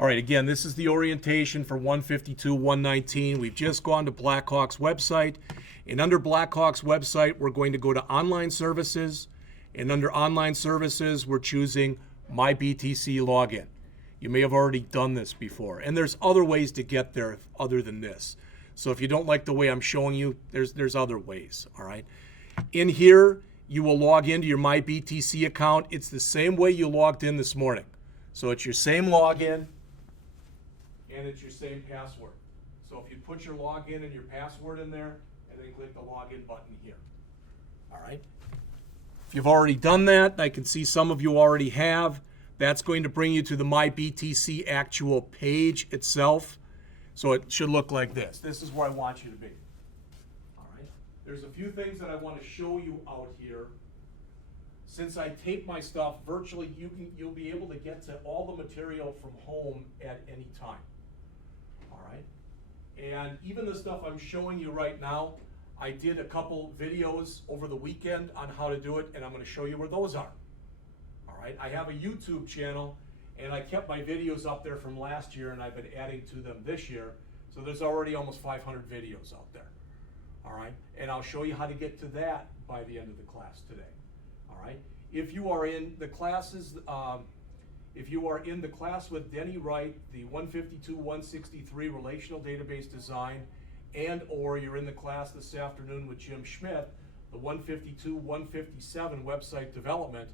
All right, again, this is the orientation for 152, 119. We've just gone to Blackhawk's website. And under Blackhawk's website, we're going to go to Online Services. And under Online Services, we're choosing MyBTC Login. You may have already done this before. And there's other ways to get there other than this. So if you don't like the way I'm showing you, there's other ways, all right? In here, you will log into your MyBTC account. It's the same way you logged in this morning. So it's your same login, and it's your same password. So if you put your login and your password in there, and then click the login button here. All right? If you've already done that, I can see some of you already have, that's going to bring you to the MyBTC actual page itself. So it should look like this. This is where I want you to be. All right? There's a few things that I want to show you out here. Since I tape my stuff, virtually you'll be able to get to all the material from home at any time. All right? And even the stuff I'm showing you right now, I did a couple videos over the weekend on how to do it, and I'm going to show you where those are. All right? I have a YouTube channel, and I kept my videos up there from last year, and I've been adding to them this year. So there's already almost 500 videos out there. All right? And I'll show you how to get to that by the end of the class today. All right? If you are in the classes, if you are in the class with Denny Wright, the 152, 163 relational database design, and or you're in the class this afternoon with Jim Schmidt, the 152, 157 website development,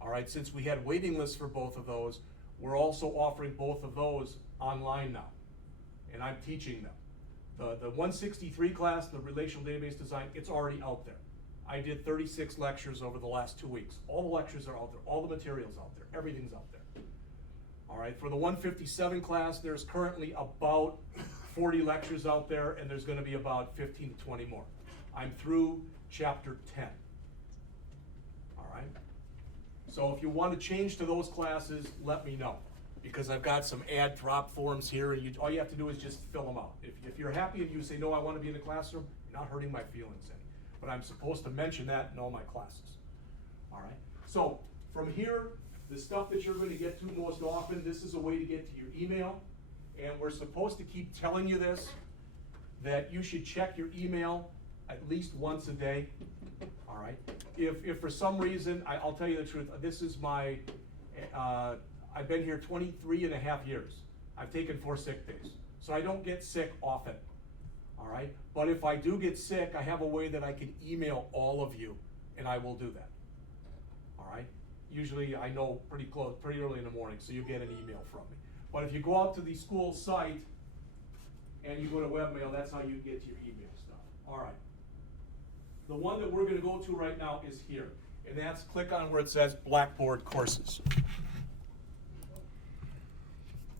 all right, since we had waiting lists for both of those, we're also offering both of those online now, and I'm teaching them. The 163 class, the relational database design, it's already out there. I did 36 lectures over the last 2 weeks. All the lectures are out there, all the material's out there, everything's out there. All right, for the 157 class, there's currently about 40 lectures out there, and there's going to be about 15 to 20 more. I'm through chapter 10. All right? So if you want to change to those classes, let me know, because I've got some add drop forms here, and all you have to do is just fill them out. If you're happy and you say, no, I want to be in the classroom, you're not hurting my feelings any. But I'm supposed to mention that in all my classes. All right? So from here, the stuff that you're going to get to most often, this is a way to get to your email. And we're supposed to keep telling you this, that you should check your email at least once a day. All right? If for some reason, I'll tell you the truth, this is my, I've been here 23 and a half years. I've taken 4 sick days. So I don't get sick often. All right? But if I do get sick, I have a way that I can email all of you, and I will do that. All right? Usually I know pretty early in the morning, so you get an email from me. But if you go out to the school site and you go to webmail, that's how you get your email stuff. All right. The one that we're going to go to right now is here, and that's click on where it says Blackboard Courses.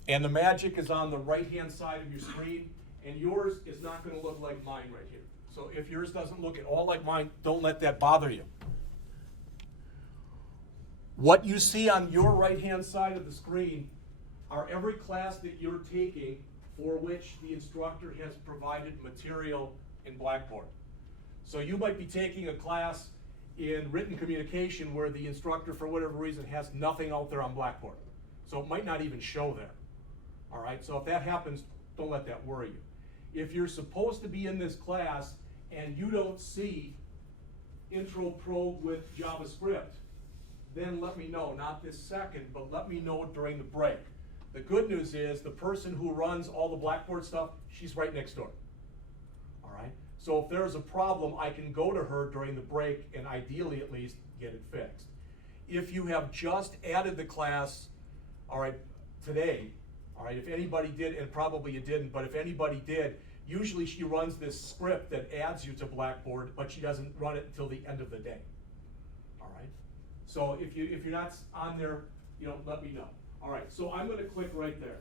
And the magic is on the right-hand side of your screen, and yours is not going to look like mine right here. So if yours doesn't look at all like mine, don't let that bother you. What you see on your right-hand side of the screen are every class that you're taking for which the instructor has provided material in Blackboard. So you might be taking a class in written communication where the instructor, for whatever reason, has nothing out there on Blackboard. So it might not even show there. All right, so if that happens, don't let that worry you. If you're supposed to be in this class and you don't see Intro Probe with JavaScript, then let me know, not this second, but let me know during the break. The good news is the person who runs all the Blackboard stuff, she's right next door. All right? So if there's a problem, I can go to her during the break and ideally at least get it fixed. If you have just added the class, all right, today, all right, if anybody did, and probably you didn't, but if anybody did, usually she runs this script that adds you to Blackboard, but she doesn't run it until the end of the day. All right? So if you're not on there, let me know. All right, so I'm going to click right there.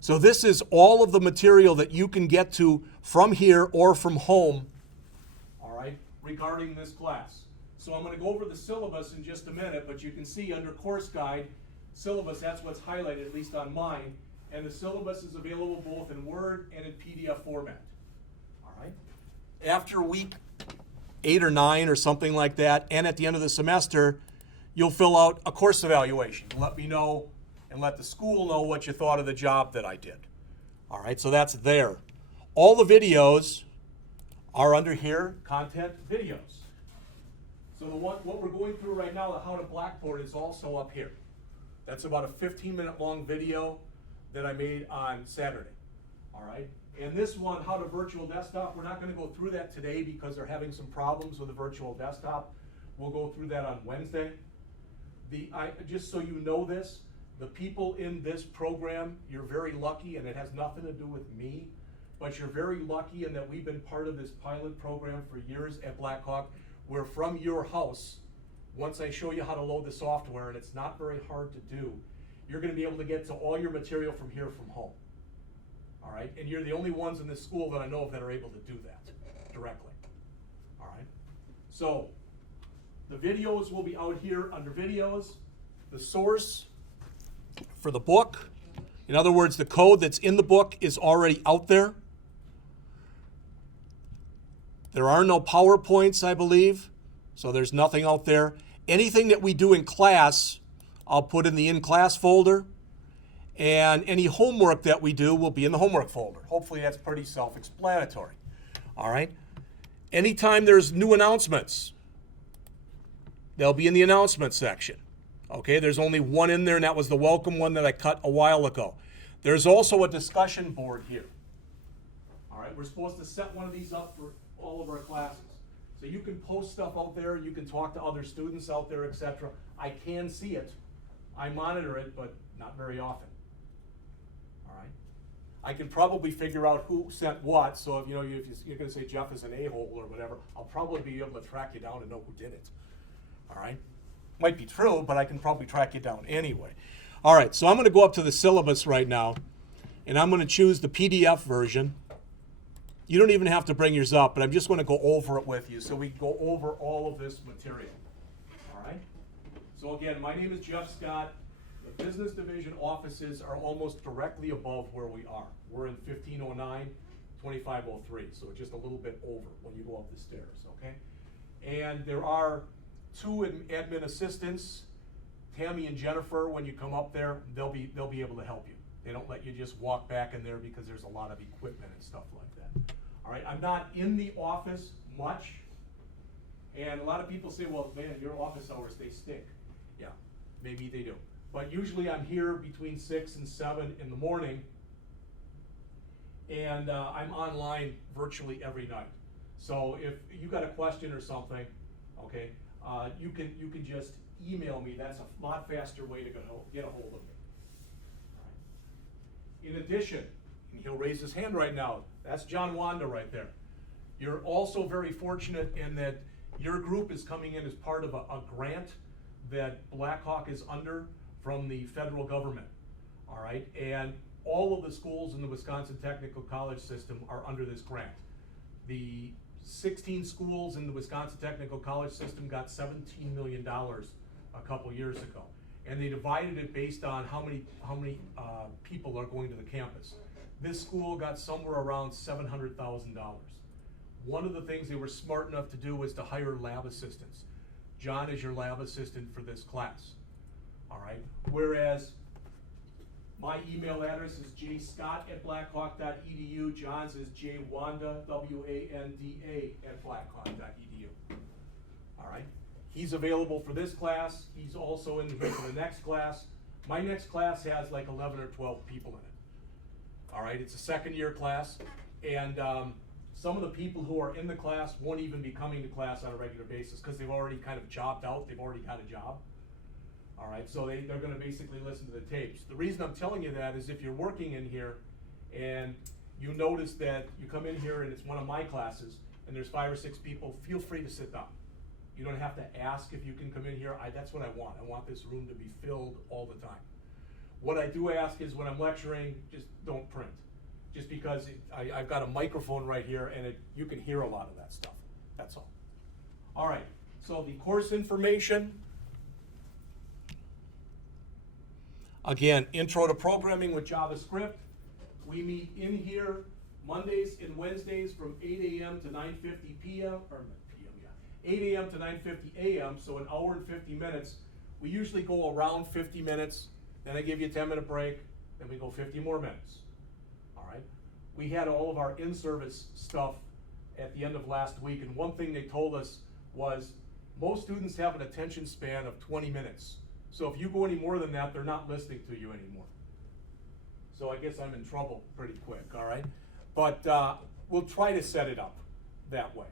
So this is all of the material that you can get to from here or from home, all right, regarding this class. So I'm going to go over the syllabus in just a minute, but you can see under course guide, syllabus, that's what's highlighted, at least on mine, and the syllabus is available both in Word and in PDF format. All right. After week 8 or 9 or something like that, and at the end of the semester, you'll fill out a course evaluation. Let me know and let the school know what you thought of the job that I did. All right, so that's there. All the videos are under here, content videos. So what we're going through right now, the How to Blackboard, is also up here. That's about a 15-minute long video that I made on Saturday. All right, and this one, How to Virtual Desktop, we're not going to go through that today because they're having some problems with the virtual desktop. We'll go through that on Wednesday. Just so you know this, the people in this program, you're very lucky, and it has nothing to do with me, but you're very lucky in that we've been part of this pilot program for years at Blackhawk, where from your house, once I show you how to load the software, and it's not very hard to do, you're going to be able to get to all your material from here from home. All right, and you're the only ones in this school that I know of that are able to do that directly. All right, so the videos will be out here under videos. The source for the book, in other words, the code that's in the book is already out there. There are no PowerPoints, I believe, so there's nothing out there. Anything that we do in class, I'll put in the in-class folder, and any homework that we do will be in the homework folder. Hopefully that's pretty self-explanatory. All right? Anytime there's new announcements, they'll be in the announcement section. Okay, there's only one in there, and that was the welcome one that I cut a while ago. There's also a discussion board here. All right, we're supposed to set one of these up for all of our classes. So you can post stuff out there, you can talk to other students out there, etc. I can see it. I monitor it, but not very often. All right. I can probably figure out who sent what, so if you're going to say Jeff is an a-hole or whatever, I'll probably be able to track you down and know who did it. All right. Might be true, but I can probably track you down anyway. All right, so I'm going to go up to the syllabus right now, and I'm going to choose the PDF version. You don't even have to bring yours up, but I'm just going to go over it with you so we can go over all of this material. All right? So again, my name is Jeff Scott. The business division offices are almost directly above where we are. We're in 1509, 2503, so just a little bit over when you go up the stairs, okay? And there are two admin assistants, Tammy and Jennifer. When you come up there, they'll be able to help you. They don't let you just walk back in there because there's a lot of equipment and stuff like that. All right, I'm not in the office much, and a lot of people say, well, man, your office hours, they stink. Yeah, maybe they do. But usually I'm here between 6 and 7 in the morning, and I'm online virtually every night. So if you got a question or something, okay, you can just email me. That's a lot faster way to get a hold of me. Right. In addition, and he'll raise his hand right now, that's John Wanda right there. You're also very fortunate in that your group is coming in as part of a grant that Blackhawk is under from the federal government. All right, and all of the schools in the Wisconsin Technical College system are under this grant. The 16 schools in the Wisconsin Technical College system got $17 million a couple years ago, and they divided it based on how many people are going to the campus. This school got somewhere around $700,000. One of the things they were smart enough to do was to hire lab assistants. John is your lab assistant for this class. All right. Whereas my email address is jscott@blackhawk.edu. John's is jwanda, W-A-N-D-A, @blackhawk.edu. All right. He's available for this class. He's also in here for the next class. My next class has like 11 or 12 people in it. All right. It's a second-year class, and some of the people who are in the class won't even be coming to class on a regular basis because they've already kind of jobbed out. They've already got a job. All right, so they're going to basically listen to the tapes. The reason I'm telling you that is if you're working in here and you notice that you come in here and it's one of my classes and there's 5 or 6 people, feel free to sit down. You don't have to ask if you can come in here. That's what I want. I want this room to be filled all the time. What I do ask is when I'm lecturing, just don't print. Just because I've got a microphone right here and you can hear a lot of that stuff. That's all. All right, so the course information. Again, Intro to Programming with JavaScript. We meet in here Mondays and Wednesdays from 8 a.m. to 9:50 p.m. or 8 a.m. to 9:50 a.m. So an hour and 50 minutes. We usually go around 50 minutes, then I give you a 10-minute break, then we go 50 more minutes. All right? We had all of our in-service stuff at the end of last week, and one thing they told us was most students have an attention span of 20 minutes. So if you go any more than that, they're not listening to you anymore. So I guess I'm in trouble pretty quick, all right? But we'll try to set it up that way,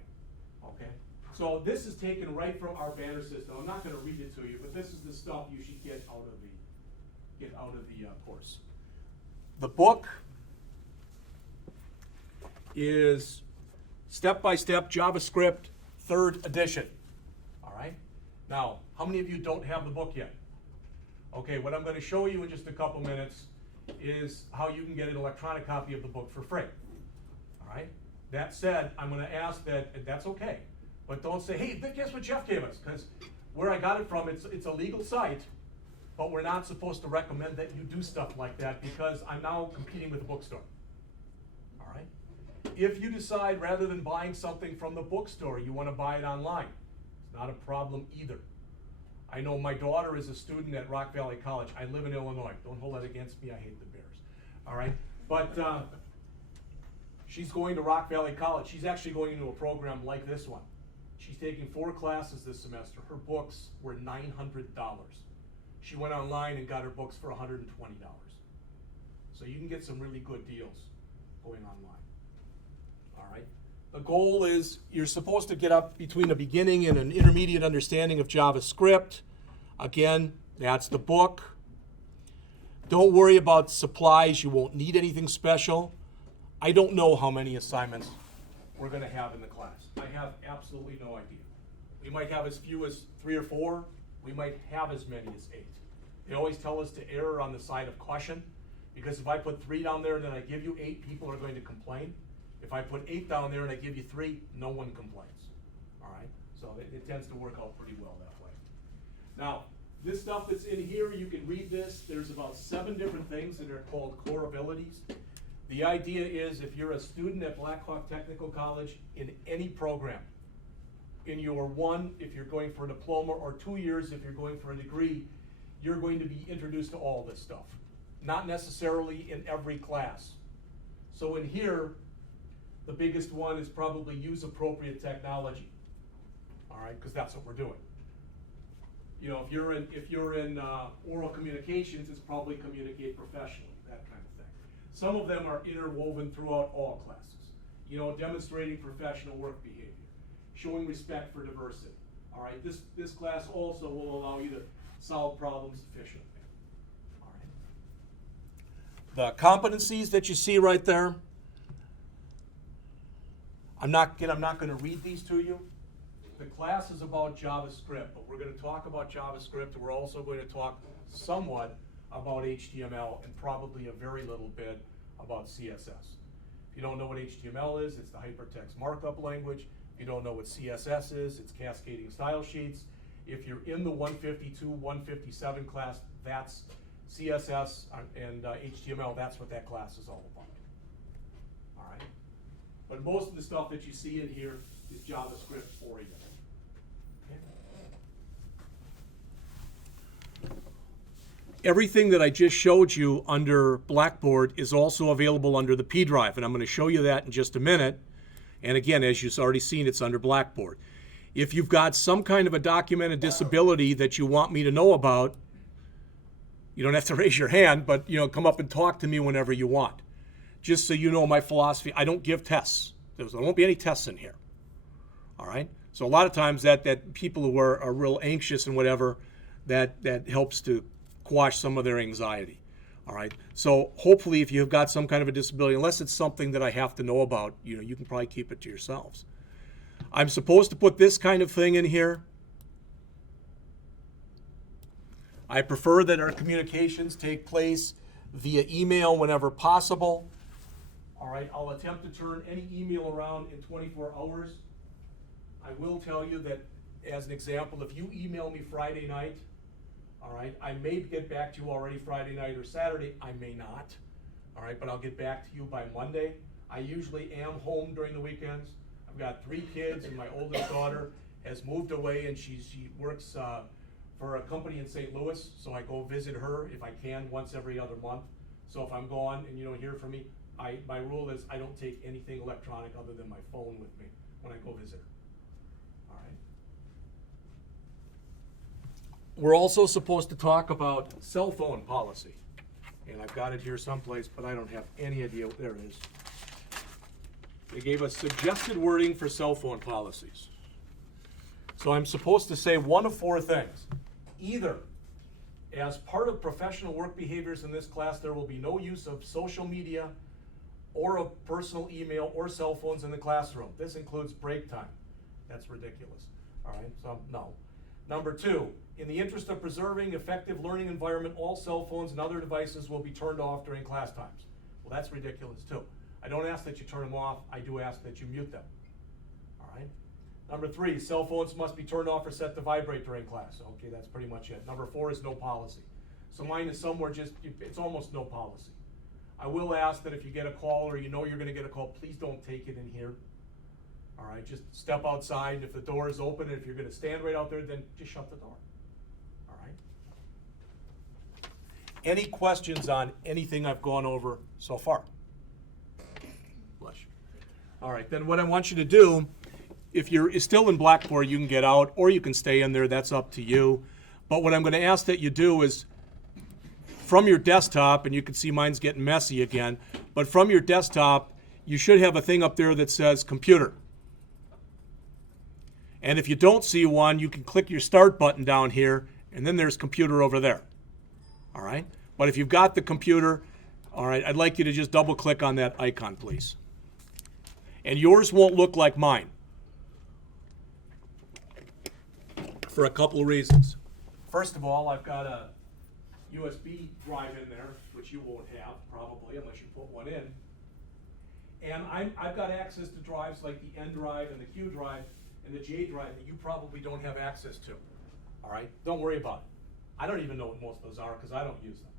okay? So this is taken right from our banner system. I'm not gonna read it to you, but this is the stuff you should get out of the course. The book is Step-by-Step JavaScript 3rd edition, all right? Now, how many of you don't have the book yet? Okay, what I'm gonna show you in just a couple minutes is how you can get an electronic copy of the book for free, all right? That said, I'm gonna ask that, and that's okay, but don't say, hey, guess what Jeff gave us? Because where I got it from, it's a legal site, but we're not supposed to recommend that you do stuff like that because I'm now competing with the bookstore, all right? If you decide rather than buying something from the bookstore, you wanna buy it online, it's not a problem either. I know my daughter is a student at Rock Valley College. I live in Illinois. Don't hold that against me. I hate the Bears. All right? But she's going to Rock Valley College. She's actually going into a program like this one. She's taking 4 classes this semester. Her books were $900. She went online and got her books for $120. So you can get some really good deals going online. All right? The goal is you're supposed to get up between a beginning and an intermediate understanding of JavaScript. Again, that's the book. Don't worry about supplies. You won't need anything special. I don't know how many assignments we're going to have in the class. I have absolutely no idea. We might have as few as 3 or 4. We might have as many as 8. They always tell us to err on the side of caution because if I put 3 down there and then I give you 8, people are going to complain. If I put 8 down there and I give you 3, no one complains, all right? So it tends to work out pretty well that way. Now, this stuff that's in here, you can read this. There's about 7 different things that are called core abilities. The idea is if you're a student at Blackhawk Technical College in any program, in your 1, if you're going for a diploma, or 2 years if you're going for a degree, you're going to be introduced to all this stuff. Not necessarily in every class. So in here, the biggest one is probably use appropriate technology, all right, because that's what we're doing. You know, if you're in oral communications, it's probably communicate professionally, that kind of thing. Some of them are interwoven throughout all classes. You know, demonstrating professional work behavior, showing respect for diversity, all right. This class also will allow you to solve problems efficiently, all right. The competencies that you see right there, I'm not going to read these to you. The class is about JavaScript, but we're going to talk about JavaScript. We're also going to talk somewhat about HTML and probably a very little bit about CSS. If you don't know what HTML is, it's the hypertext markup language. If you don't know what CSS is, it's cascading style sheets. If you're in the 152, 157 class, that's CSS and HTML. That's what that class is all about. All right. But most of the stuff that you see in here is JavaScript oriented. Okay. Everything that I just showed you under Blackboard is also available under the P drive, and I'm going to show you that in just a minute. And again, as you've already seen, it's under Blackboard. If you've got some kind of a documented disability that you want me to know about, you don't have to raise your hand, but come up and talk to me whenever you want. Just so you know my philosophy, I don't give tests. There won't be any tests in here. All right? So a lot of times that people who are real anxious and whatever, that helps to quash some of their anxiety. All right? So hopefully if you've got some kind of a disability, unless it's something that I have to know about, you can probably keep it to yourselves. I'm supposed to put this kind of thing in here. I prefer that our communications take place via email whenever possible. All right, I'll attempt to turn any email around in 24 hours. I will tell you that, as an example, if you email me Friday night, all right, I may get back to you already Friday night or Saturday. I may not, all right, but I'll get back to you by Monday. I usually am home during the weekends. I've got 3 kids, and my oldest daughter has moved away, and she works for a company in St. Louis, so I go visit her if I can once every other month. So if I'm gone and you don't hear from me, my rule is I don't take anything electronic other than my phone with me when I go visit her. All right. We're also supposed to talk about cell phone policy. And I've got it here someplace, but I don't have any idea. There it is. They gave us suggested wording for cell phone policies. So I'm supposed to say one of four things. Either, as part of professional work behaviors in this class, there will be no use of social media or of personal email or cell phones in the classroom. This includes break time. That's ridiculous. All right, so no. Number two, in the interest of preserving effective learning environment, all cell phones and other devices will be turned off during class times. Well, that's ridiculous too. I don't ask that you turn them off, I do ask that you mute them. All right. Number three, cell phones must be turned off or set to vibrate during class. Okay, that's pretty much it. Number four is no policy. So mine is somewhere it's almost no policy. I will ask that if you get a call or you know you're gonna get a call, please don't take it in here. All right, just step outside, and if the door is open, and if you're gonna stand right out there, then just shut the door. All right. Any questions on anything I've gone over so far? Bless you. All right, then what I want you to do, if you're still in Blackboard, you can get out, or you can stay in there, that's up to you. But what I'm gonna ask that you do is, from your desktop, and you can see mine's getting messy again, but from your desktop, you should have a thing up there that says computer. And if you don't see one, you can click your start button down here, and then there's computer over there. All right? But if you've got the computer, all right, I'd like you to just double click on that icon, please. And yours won't look like mine for a couple of reasons. First of all, I've got a USB drive in there, which you won't have probably unless you put one in. And I've got access to drives like the N drive and the Q drive and the J drive that you probably don't have access to. All right, don't worry about it. I don't even know what most of those are because I don't use them.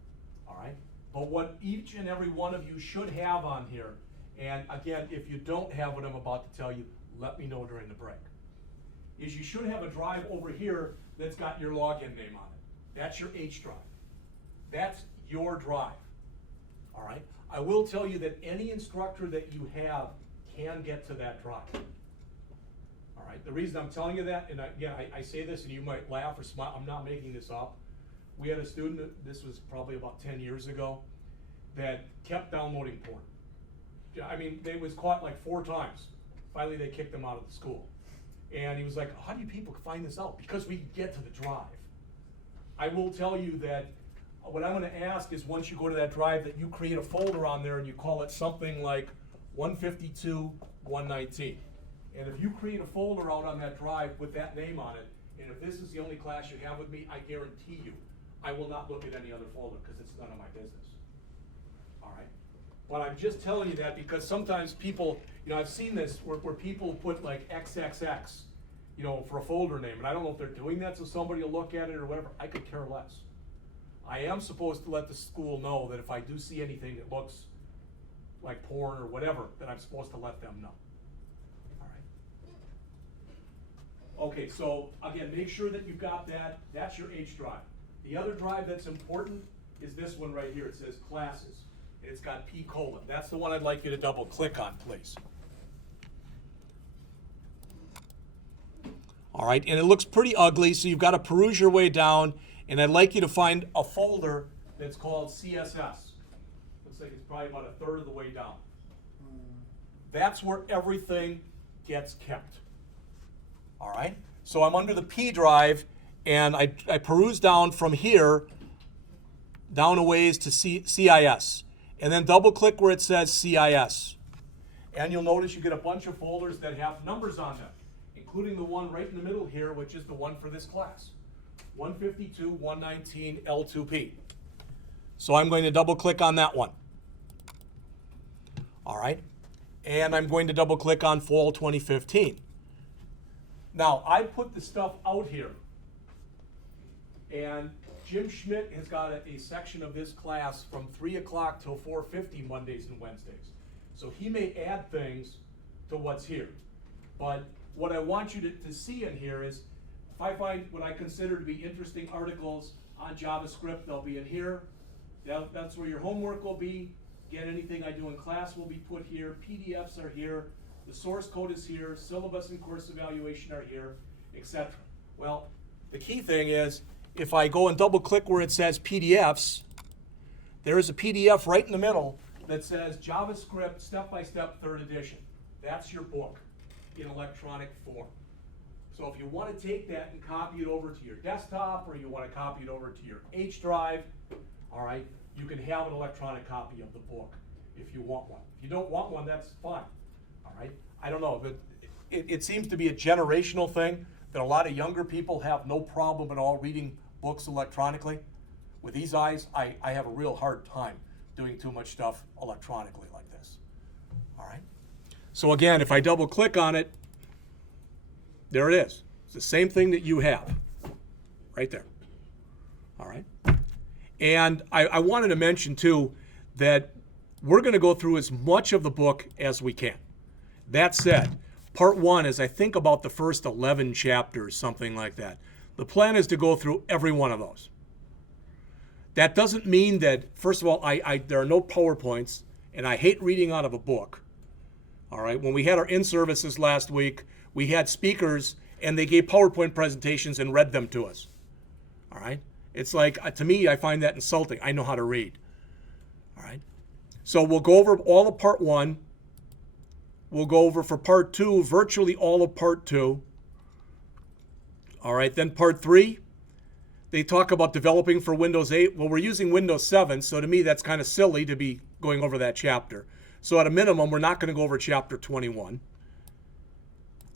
All right, but what each and every one of you should have on here, and again, if you don't have what I'm about to tell you, let me know during the break, is you should have a drive over here that's got your login name on it. That's your H drive. That's your drive. All right, I will tell you that any instructor that you have can get to that drive. All right, the reason I'm telling you that, and again, I say this and you might laugh or smile, I'm not making this up. We had a student, this was probably about 10 years ago, that kept downloading porn. I mean, they was caught like 4 times. Finally, they kicked him out of the school. And he was like, how do you people find this out? Because we can get to the drive. I will tell you that what I'm gonna ask is once you go to that drive that you create a folder on there and you call it something like 152, 119. And if you create a folder out on that drive with that name on it, and if this is the only class you have with me, I guarantee you, I will not look at any other folder because it's none of my business. All right? But I'm just telling you that because sometimes people, you know, I've seen this where people put like XXX, you know, for a folder name, and I don't know if they're doing that so somebody will look at it or whatever. I could care less. I am supposed to let the school know that if I do see anything that looks like porn or whatever, that I'm supposed to let them know. Okay, so again, make sure that you've got that. That's your H drive. The other drive that's important is this one right here. It says classes. And it's got P:. That's the one I'd like you to double click on, please. All right, and it looks pretty ugly, so you've got to peruse your way down, and I'd like you to find a folder that's called CSS. Looks like it's probably about a third of the way down. That's where everything gets kept. All right, so I'm under the P drive, and I peruse down from here, down a ways to CIS, and then double click where it says CIS. And you'll notice you get a bunch of folders that have numbers on them, including the one right in the middle here, which is the one for this class, 152, 119, L2P. So I'm going to double click on that one. All right, and I'm going to double click on fall 2015. Now, I put the stuff out here, and Jim Schmidt has got a section of this class from 3 o'clock till 4:50 Mondays and Wednesdays. So he may add things to what's here. But what I want you to see in here is if I find what I consider to be interesting articles on JavaScript, they'll be in here. That's where your homework will be. Again, anything I do in class will be put here. PDFs are here. The source code is here. Syllabus and course evaluation are here, etc. Well, the key thing is, if I go and double click where it says PDFs, there is a PDF right in the middle that says JavaScript Step-by-Step 3rd Edition. That's your book in electronic form. So if you want to take that and copy it over to your desktop, or you want to copy it over to your H drive, all right, you can have an electronic copy of the book if you want one. If you don't want one, that's fine. All right, I don't know, but it seems to be a generational thing that a lot of younger people have no problem at all reading books electronically. With these eyes, I have a real hard time doing too much stuff electronically like this. All right. So again, if I double click on it, there it is. It's the same thing that you have right there. All right. And I wanted to mention too that we're going to go through as much of the book as we can. That said, part 1 is, I think, about the first 11 chapters, something like that. The plan is to go through every one of those. That doesn't mean that, first of all, there are no PowerPoints, and I hate reading out of a book. All right, when we had our in-services last week, we had speakers, and they gave PowerPoint presentations and read them to us. All right, it's like, to me, I find that insulting. I know how to read. All right, so we'll go over all of part 1. We'll go over for part 2, virtually all of part 2. All right, then part 3, they talk about developing for Windows 8. Well, we're using Windows 7, so to me that's kind of silly to be going over that chapter. So at a minimum, we're not going to go over chapter 21.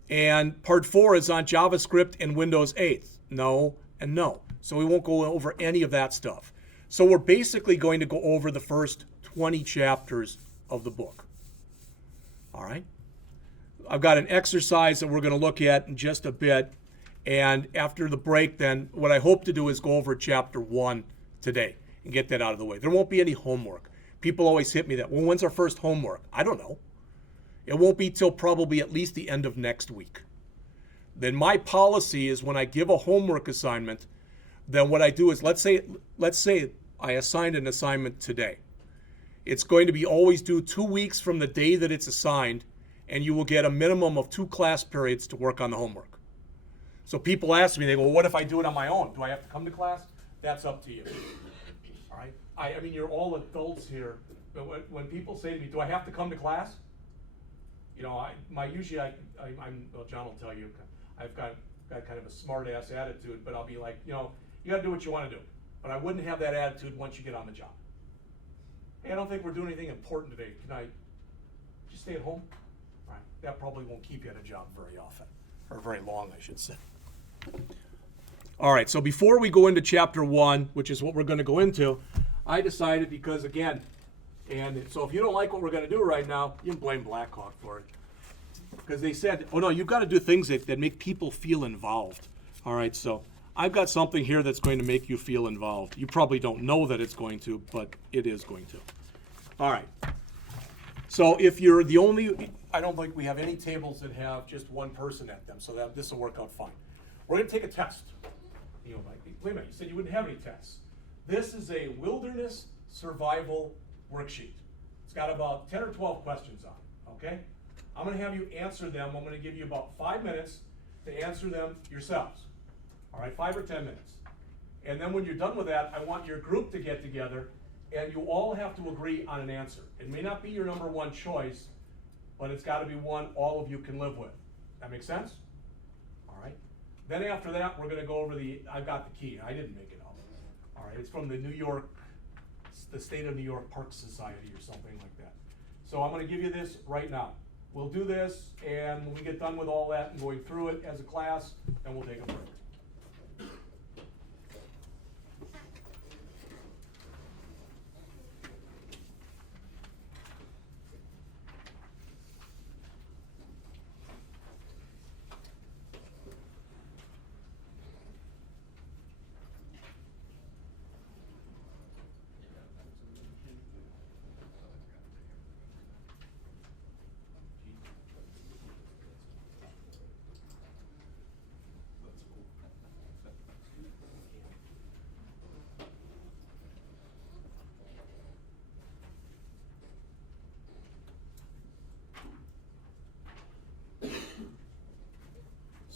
And part 4 is on JavaScript and Windows 8. No and no. So we won't go over any of that stuff. So we're basically going to go over the first 20 chapters of the book. All right. I've got an exercise that we're going to look at in just a bit. And after the break, then what I hope to do is go over chapter 1 today and get that out of the way. There won't be any homework. People always hit me that, well, when's our first homework? I don't know. It won't be till probably at least the end of next week. Then my policy is when I give a homework assignment, then what I do is, let's say I assigned an assignment today. It's going to be always due 2 weeks from the day that it's assigned, and you will get a minimum of 2 class periods to work on the homework. So people ask me, they go, well, what if I do it on my own? Do I have to come to class? That's up to you. All right? I mean, you're all adults here, but when people say to me, do I have to come to class? You know, well, John will tell you, I've got kind of a smart-ass attitude, but I'll be like, you know, you got to do what you want to do. But I wouldn't have that attitude once you get on the job. Hey, I don't think we're doing anything important today. Can I just stay at home? All right, that probably won't keep you at a job very often, or very long, I should say. All right, so before we go into chapter 1, which is what we're going to go into, I decided, because again, and so if you don't like what we're going to do right now, you can blame Blackhawk for it. Because they said, oh no, you've got to do things that make people feel involved. All right, so I've got something here that's going to make you feel involved. You probably don't know that it's going to, but it is going to. All right. So if you're the only, I don't think we have any tables that have just one person at them, so that this will work out fine. We're going to take a test. You know, like, wait a minute, you said you wouldn't have any tests. This is a wilderness survival worksheet. It's got about 10 or 12 questions on it, okay? I'm going to have you answer them. I'm going to give you about 5 minutes to answer them yourselves. All right, 5 or 10 minutes. And then when you're done with that, I want your group to get together, and you all have to agree on an answer. It may not be your number one choice, but it's got to be one all of you can live with. That make sense? All right. Then after that, we're going to go over I've got the key. I didn't make it up. All right, it's from the State of New York Park Society or something like that. So I'm going to give you this right now. We'll do this, and when we get done with all that and going through it as a class, then we'll take a break.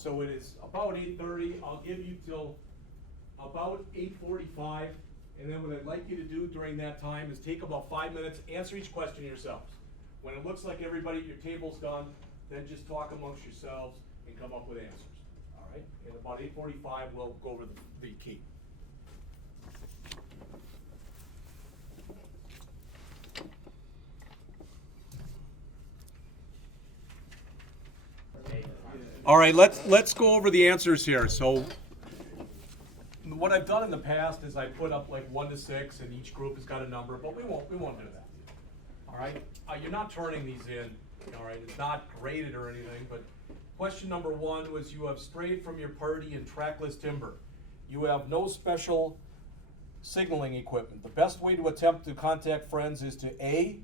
So it is about 8:30. I'll give you till about 8:45. And then what I'd like you to do during that time is take about 5 minutes, answer each question yourselves. When it looks like everybody at your table's done, then just talk amongst yourselves and come up with answers. All right? And about 8:45, we'll go over the key. All right, let's go over the answers here. So what I've done in the past is I put up like 1 to 6, and each group has got a number, but we won't do that. All right, you're not turning these in. All right, it's not graded or anything. But question number 1 was: you have strayed from your party in trackless timber. You have no special signaling equipment. The best way to attempt to contact friends is to A,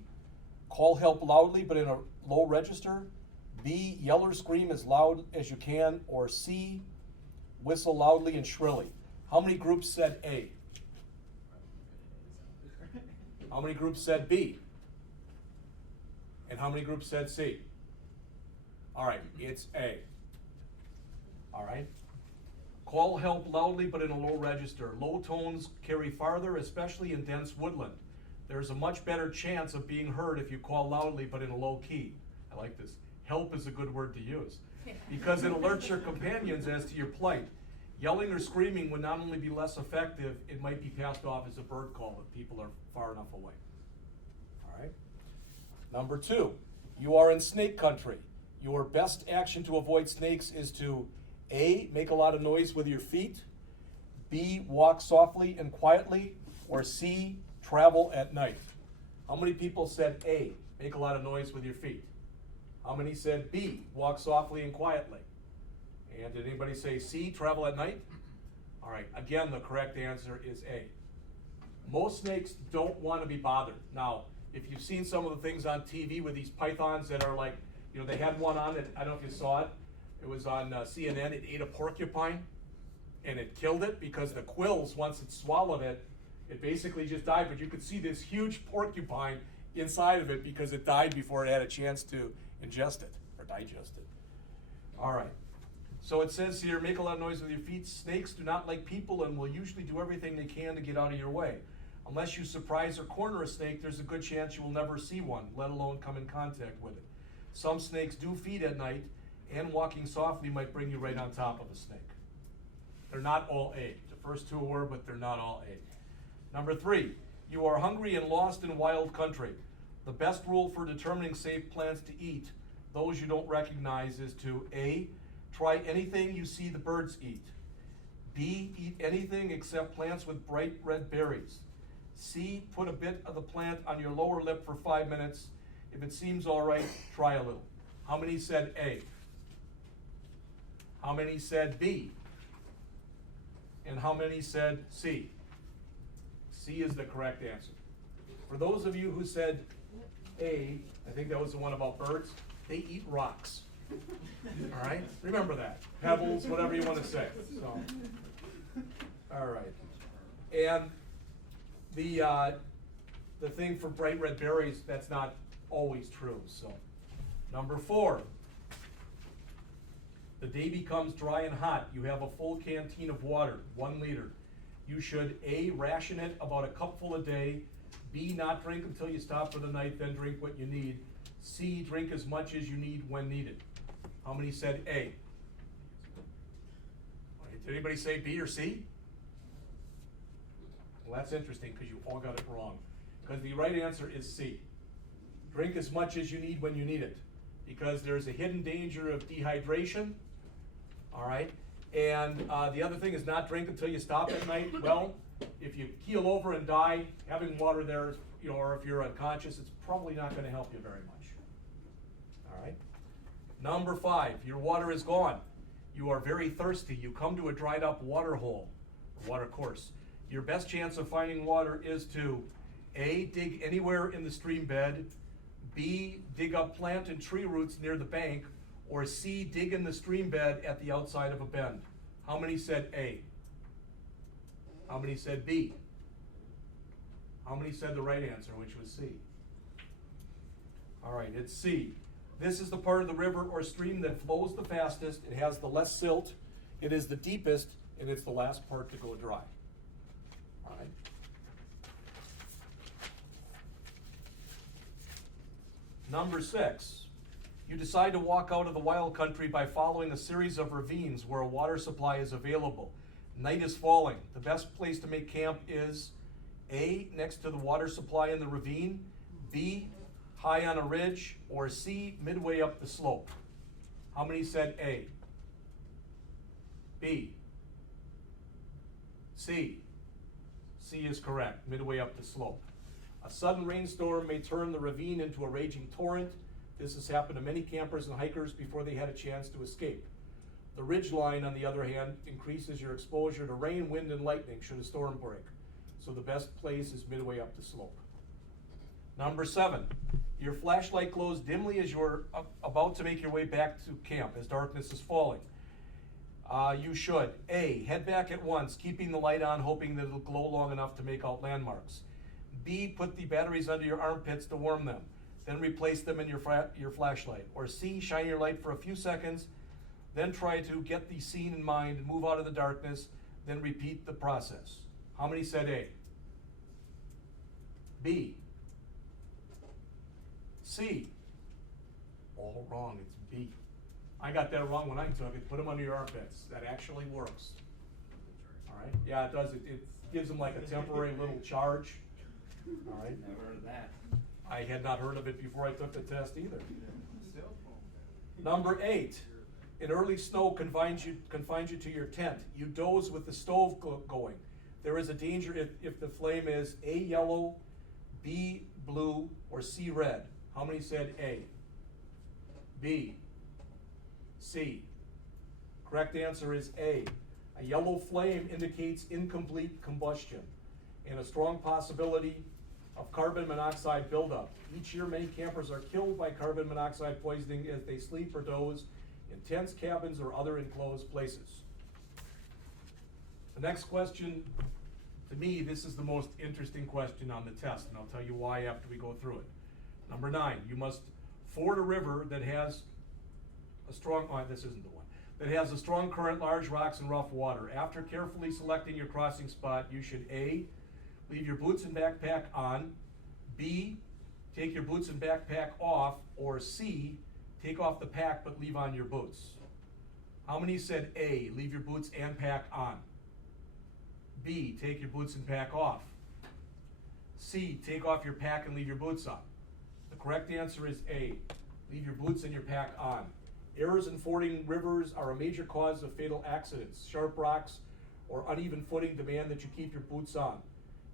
call help loudly but in a low register. B, yell or scream as loud as you can. Or C, whistle loudly and shrilly. How many groups said A? How many groups said B? And how many groups said C? All right, it's A. All right. Call help loudly but in a low register. Low tones carry farther, especially in dense woodland. There's a much better chance of being heard if you call loudly but in a low key. I like this. Help is a good word to use because it alerts your companions as to your plight. Yelling or screaming would not only be less effective, it might be passed off as a bird call if people are far enough away. All right. Number 2, you are in snake country. Your best action to avoid snakes is to A, make a lot of noise with your feet. B, walk softly and quietly. Or C, travel at night. How many people said A, make a lot of noise with your feet? How many said B, walk softly and quietly? And did anybody say C, travel at night? All right, again, the correct answer is A. Most snakes don't want to be bothered. Now, if you've seen some of the things on TV with these pythons that are like, you know, they had one on it, I don't know if you saw it. It was on CNN. It ate a porcupine and it killed it because the quills, once it swallowed it, it basically just died. But you could see this huge porcupine inside of it because it died before it had a chance to ingest it or digest it. All right. So it says here, make a lot of noise with your feet. Snakes do not like people and will usually do everything they can to get out of your way. Unless you surprise or corner a snake, there's a good chance you will never see one, let alone come in contact with it. Some snakes do feed at night, and walking softly might bring you right on top of a snake. They're not all A. The first 2 were, but they're not all A. Number 3, you are hungry and lost in wild country. The best rule for determining safe plants to eat, those you don't recognize, is to A, try anything you see the birds eat. B, eat anything except plants with bright red berries. C, put a bit of the plant on your lower lip for 5 minutes. If it seems all right, try a little. How many said A? How many said B? And how many said C? C is the correct answer. For those of you who said A, I think that was the one about birds, they eat rocks. All right? Remember that. Pebbles, whatever you want to say. So, all right. And the thing for bright red berries, that's not always true. So, number 4. The day becomes dry and hot. You have a full canteen of water, 1 liter. You should A, ration it about a cupful a day. B, not drink until you stop for the night, then drink what you need. C, drink as much as you need when needed. How many said A? Did anybody say B or C? Well, that's interesting because you all got it wrong. Because the right answer is C. Drink as much as you need when you need it. Because there's a hidden danger of dehydration. All right? And the other thing is not drink until you stop at night. Well, if you keel over and die, having water there, you know, or if you're unconscious, it's probably not going to help you very much. All right? Number 5, your water is gone. You are very thirsty. You come to a dried up water hole, water course. Your best chance of finding water is to A, dig anywhere in the stream bed, B, dig up plant and tree roots near the bank, or C, dig in the stream bed at the outside of a bend. How many said A? How many said B? How many said the right answer, which was C? All right, it's C. This is the part of the river or stream that flows the fastest. It has the less silt. It is the deepest, and it's the last part to go dry. All right. Number 6, you decide to walk out of the wild country by following a series of ravines where a water supply is available. Night is falling. The best place to make camp is A, next to the water supply in the ravine, B, high on a ridge, or C, midway up the slope. How many said A? B? C? C is correct, midway up the slope. A sudden rainstorm may turn the ravine into a raging torrent. This has happened to many campers and hikers before they had a chance to escape. The ridge line, on the other hand, increases your exposure to rain, wind, and lightning should a storm break. So the best place is midway up the slope. Number 7, your flashlight glows dimly as you're about to make your way back to camp as darkness is falling. You should, A, head back at once, keeping the light on, hoping that it'll glow long enough to make out landmarks. B, put the batteries under your armpits to warm them, then replace them in your flashlight. Or C, shine your light for a few seconds, then try to get the scene in mind and move out of the darkness, then repeat the process. How many said A? B? C? All wrong, it's B. I got that wrong when I took it. Put them under your armpits. That actually works. All right? Yeah, it does. It gives them like a temporary little charge. All right? Never heard of that. I had not heard of it before I took the test either. Number 8, an early snow confines you to your tent. You doze with the stove going. There is a danger if the flame is A, yellow, B, blue, or C, red. How many said A? B? C? Correct answer is A. A yellow flame indicates incomplete combustion and a strong possibility of carbon monoxide buildup. Each year, many campers are killed by carbon monoxide poisoning as they sleep or doze in tents, cabins, or other enclosed places. The next question, to me, this is the most interesting question on the test, and I'll tell you why after we go through it. Number 9, you must ford a river that has a strong, this isn't the one, that has a strong current, large rocks, and rough water. After carefully selecting your crossing spot, you should A, leave your boots and backpack on, B, take your boots and backpack off, or C, take off the pack but leave on your boots. How many said A, leave your boots and pack on? B, take your boots and pack off? C, take off your pack and leave your boots on? The correct answer is A, leave your boots and your pack on. Errors in fording rivers are a major cause of fatal accidents. Sharp rocks or uneven footing demand that you keep your boots on.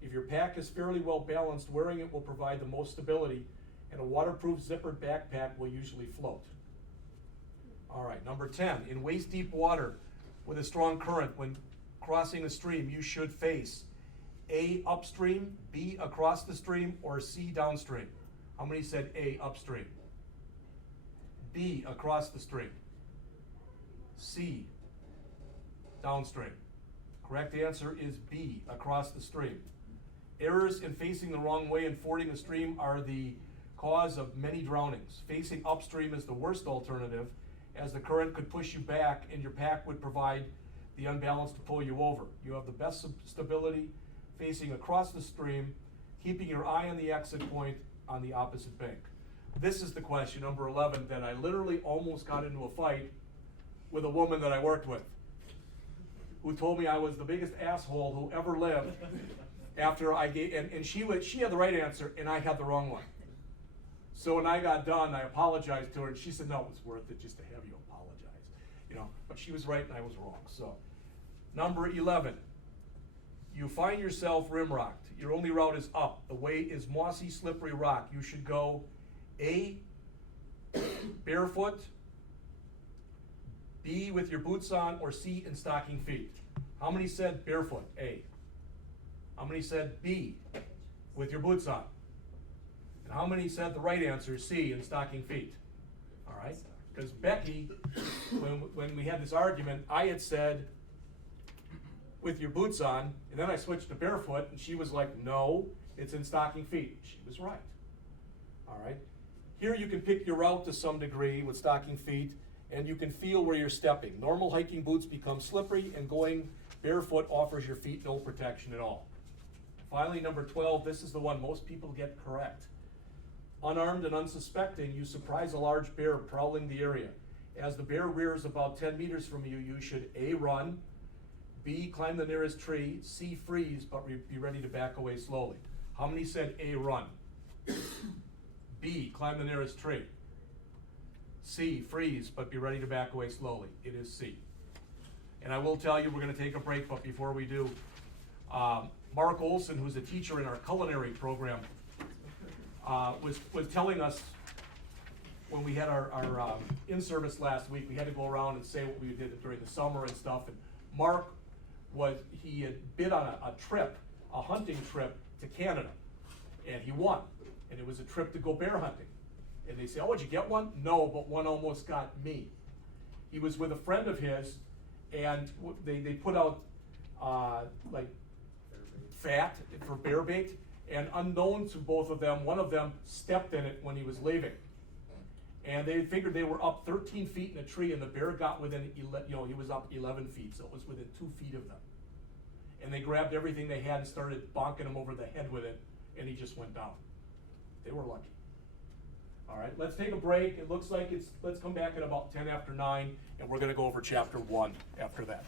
If your pack is fairly well balanced, wearing it will provide the most stability, and a waterproof zippered backpack will usually float. All right, number 10, in waist-deep water with a strong current, when crossing a stream, you should face A, upstream, B, across the stream, or C, downstream. How many said A, upstream? B, across the stream? C, downstream? Correct answer is B, across the stream. Errors in facing the wrong way and fording the stream are the cause of many drownings. Facing upstream is the worst alternative, as the current could push you back and your pack would provide the unbalance to pull you over. You have the best stability facing across the stream, keeping your eye on the exit point on the opposite bank. This is the question, number 11, that I literally almost got into a fight with a woman that I worked with, who told me I was the biggest asshole who ever lived after I gave, and she had the right answer and I had the wrong one. So when I got done, I apologized to her and she said, no, it was worth it just to have you apologize. But she was right and I was wrong. So, number 11, you find yourself rim-rocked. Your only route is up. The way is mossy, slippery rock. You should go A, barefoot, B, with your boots on, or C, in stocking feet. How many said barefoot? A. How many said B, with your boots on? And how many said the right answer, C, in stocking feet? All right? Because Becky, when we had this argument, I had said, with your boots on, and then I switched to barefoot, and she was like, no, it's in stocking feet. She was right. All right? Here you can pick your route to some degree with stocking feet, and you can feel where you're stepping. Normal hiking boots become slippery, and going barefoot offers your feet no protection at all. Finally, number 12, this is the one most people get correct. Unarmed and unsuspecting, you surprise a large bear prowling the area. As the bear rears about 10 meters from you, you should A, run, B, climb the nearest tree, C, freeze, but be ready to back away slowly. How many said A, run? B, climb the nearest tree. C, freeze, but be ready to back away slowly. It is C. And I will tell you, we're going to take a break, but before we do, Mark Olson, who's a teacher in our culinary program, was telling us when we had our in-service last week, we had to go around and say what we did during the summer and stuff. And Mark he had bid on a trip, a hunting trip to Canada, and he won. And it was a trip to go bear hunting. And they say, oh, did you get one? No, but one almost got me. He was with a friend of his, and they put out like fat for bear bait, and unknown to both of them, one of them stepped in it when he was leaving. And they figured they were up 13 feet in a tree, and the bear got within, he was up 11 feet, so it was within 2 feet of them. And they grabbed everything they had and started bonking him over the head with it, and he just went down. They were lucky. All right, let's take a break. It looks like let's come back at about 10 after 9, and we're gonna go over chapter 1 after that.